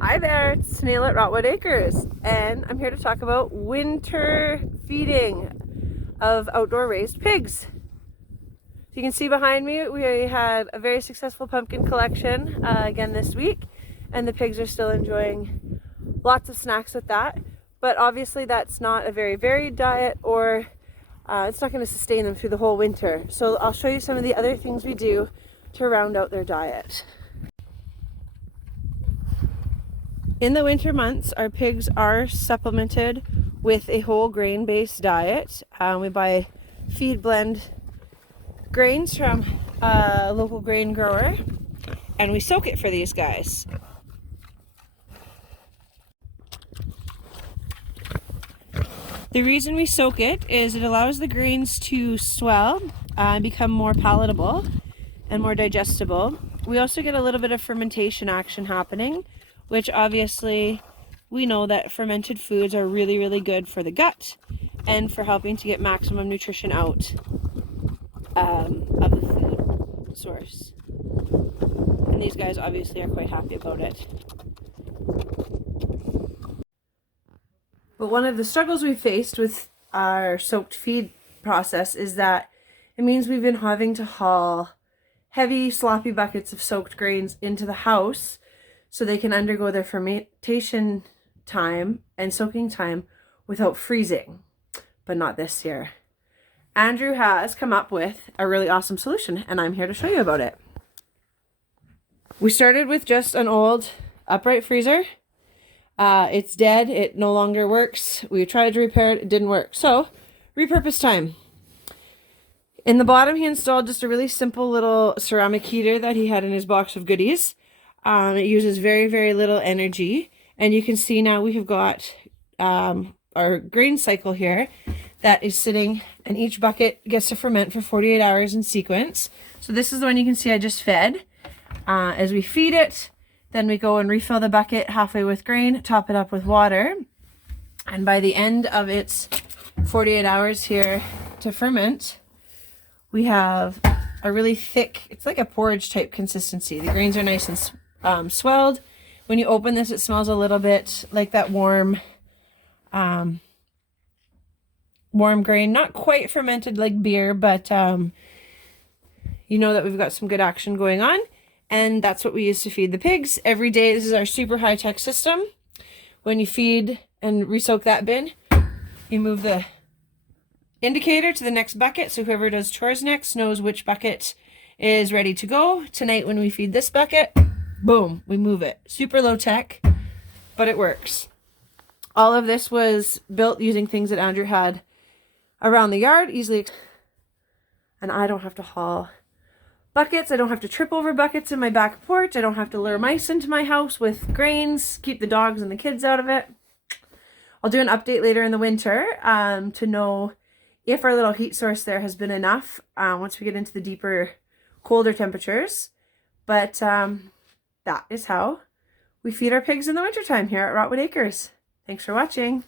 Hi there, it's Snail at Rotwood Acres, and I'm here to talk about winter feeding of outdoor raised pigs. So you can see behind me, we had a very successful pumpkin collection again this week, and the pigs are still enjoying lots of snacks with that. But obviously that's not a very varied diet, or it's not going to sustain them through the whole winter. So I'll show you some of the other things we do to round out their diet. In the winter months, our pigs are supplemented with a whole grain-based diet. We buy feed blend grains from a local grain grower, and we soak it for these guys. The reason we soak it is it allows the grains to swell and become more palatable and more digestible. We also get a little bit of fermentation action happening, which obviously we know that fermented foods are really, really good for the gut and for helping to get maximum nutrition out of the food source. And these guys obviously are quite happy about it. But one of the struggles we've faced with our soaked feed process is that it means we've been having to haul heavy, sloppy buckets of soaked grains into the house so they can undergo their fermentation time and soaking time without freezing. But not this year. Andrew has come up with a really awesome solution, and I'm here to show you about it. We started with just an old upright freezer. It's dead, it no longer works. We tried to repair it, it didn't work. So, repurpose time. In the bottom, he installed just a really simple little ceramic heater that he had in his box of goodies. It uses very, very little energy. And you can see now we have got our grain cycle here that is sitting, and each bucket gets to ferment for 48 hours in sequence. So this is the one you can see I just fed. As we feed it, then we go and refill the bucket halfway with grain, top it up with water. And by the end of its 48 hours here to ferment, we have a really thick, it's like a porridge type consistency. The grains are nice and swelled. When you open this, it smells a little bit like that warm grain. Not quite fermented like beer, but you know that we've got some good action going on. And that's what we use to feed the pigs every day. This is our super high-tech system. When you feed and re-soak that bin, you move the indicator to the next bucket, so whoever does chores next knows which bucket is ready to go. Tonight when we feed this bucket, boom, we move it. Super low tech, but it works. All of this was built using things that Andrew had around the yard, easily, and I don't have to haul buckets. I don't have to trip over buckets in my back porch. I don't have to lure mice into my house with grains, keep the dogs and the kids out of it. I'll do an update later in the winter to know if our little heat source there has been enough once we get into the deeper, colder temperatures. But that is how we feed our pigs in the wintertime here at Rotwood Acres. Thanks for watching.